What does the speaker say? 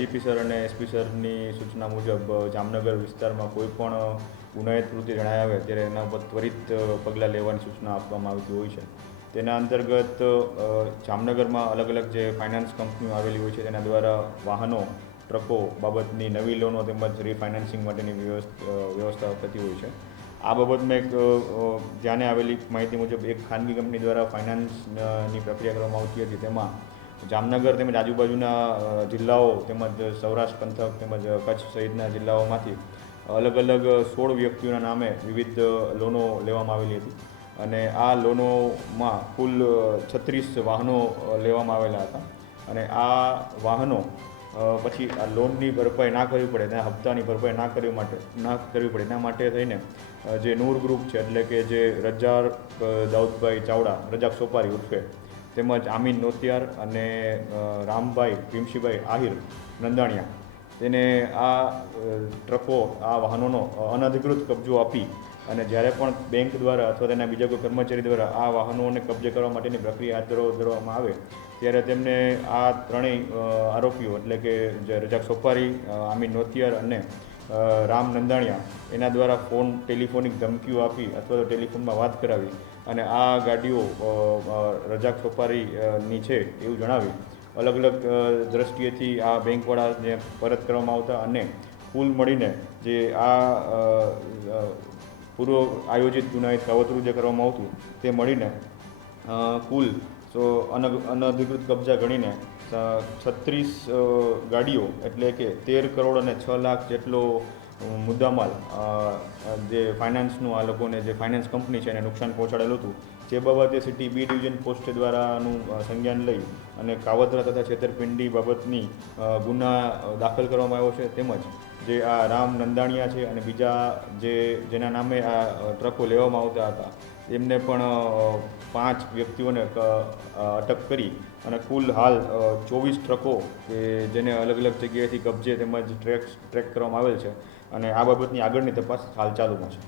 AGP sir અને SP સરની સૂચના મુજબ જામનગર વિસ્તારમાં કોઈ પણ ગુનાહિત કૃત્ય જણાય આવે ત્યારે એના ઉપર ત્વરિત પગલાં લેવાની સૂચના આપવામાં આવતી હોય છે. તેના અંતર્ગત જામનગરમાં અલગ અલગ જે ફાઇનાન્સ કંપનીઓ આવેલી હોય છે તેના દ્વારા વાહનો, ટ્રકો બાબતની નવી લોનો તેમજ રીફાઇનાન્સિંગ માટેની વ્યવસ્થા થતી હોય છે. આ બાબતમાં એક ધ્યાને આવેલી માહિતી મુજબ એક ખાનગી કંપની દ્વારા ફાઇનાન્સની પ્રક્રિયા કરવામાં આવતી હતી. તેમાં જામનગર તેમજ આજુબાજુના જિલ્લાઓ તેમજ સૌરાષ્ટ્ર પંથક તેમજ કચ્છ સહિતના જિલ્લાઓમાંથી અલગ અલગ 16 વ્યક્તિઓના નામે વિવિધ લોનો લેવામાં આવેલી હતી અને આ લોનોમાં કુલ 36 વાહનો લેવામાં આવેલા હતા અને આ વાહનો પછી આ લોનની ભરપાઈ ના કરવી પડે, એના હપ્તાની ભરપાઈ ના કરવી પડે એના માટે થઈને જે નૂર ગ્રુપ છે એટલે કે જે રજાક દાઉદભાઈ ચાવડા, રજાક સોપારી ઉર્ફે તેમજ આમીન નોતિયાર અને રામભાઈ ભીમશીભાઈ આહિર નંદાણીયા તેને આ ટ્રકો, આ વાહનોનો અનધિકૃત કબજો આપી અને જ્યારે પણ બેંક દ્વારા અથવા તેના બીજા કોઈ કર્મચારી દ્વારા આ વાહનોને કબજે કરવા માટેની પ્રક્રિયા હાથ ધરવામાં આવે ત્યારે તેમને આ ત્રણેય આરોપીઓ એટલે કે જે રજાક સોપારી, આમીન નોતિયાર અને રામ નંદાણીયા એના દ્વારા ટેલિફોનિક ધમકીઓ આપી અથવા તો ટેલિફોનમાં વાત કરાવી અને આ ગાડીઓ રજાક સોપારીની છે એવું જણાવી અલગ અલગ દ્રષ્ટિએથી આ બેંકવાળાને પરત કરવામાં આવતા અને કુલ મળીને જે આ પૂર્વ આયોજિત ગુનાહિત કાવતરું જે કરવામાં આવતું તે મળીને કુલ અનધિકૃત કબજા ગણીને 36 ગાડીઓ એટલે કે 13 કરોડ અને 6 લાખ જેટલો મુદ્દામાલ જે ફાઇનાન્સનું આ લોકોને જે ફાઇનાન્સ કંપની છે એને નુકસાન પહોંચાડેલું હતું. જે બાબતે સિટી બી ડિવિઝન પોસ્ટ દ્વારાનું સંજ્ઞાન લઈ અને કાવતરા તથા છેતરપિંડી બાબતની ગુના દાખલ કરવામાં આવ્યો છે. તેમજ જે આ રામ નંદાણીયા છે અને બીજા જેના નામે આ ટ્રકો લેવામાં આવતા હતા એમને પણ 5 વ્યક્તિઓને અટક કરી અને કુલ હાલ 24 ટ્રકો કે જેને અલગ અલગ જગ્યાએથી કબજે તેમજ ટ્રેક કરવામાં આવેલ છે અને આ બાબતની આગળની તપાસ હાલ ચાલુમાં છે.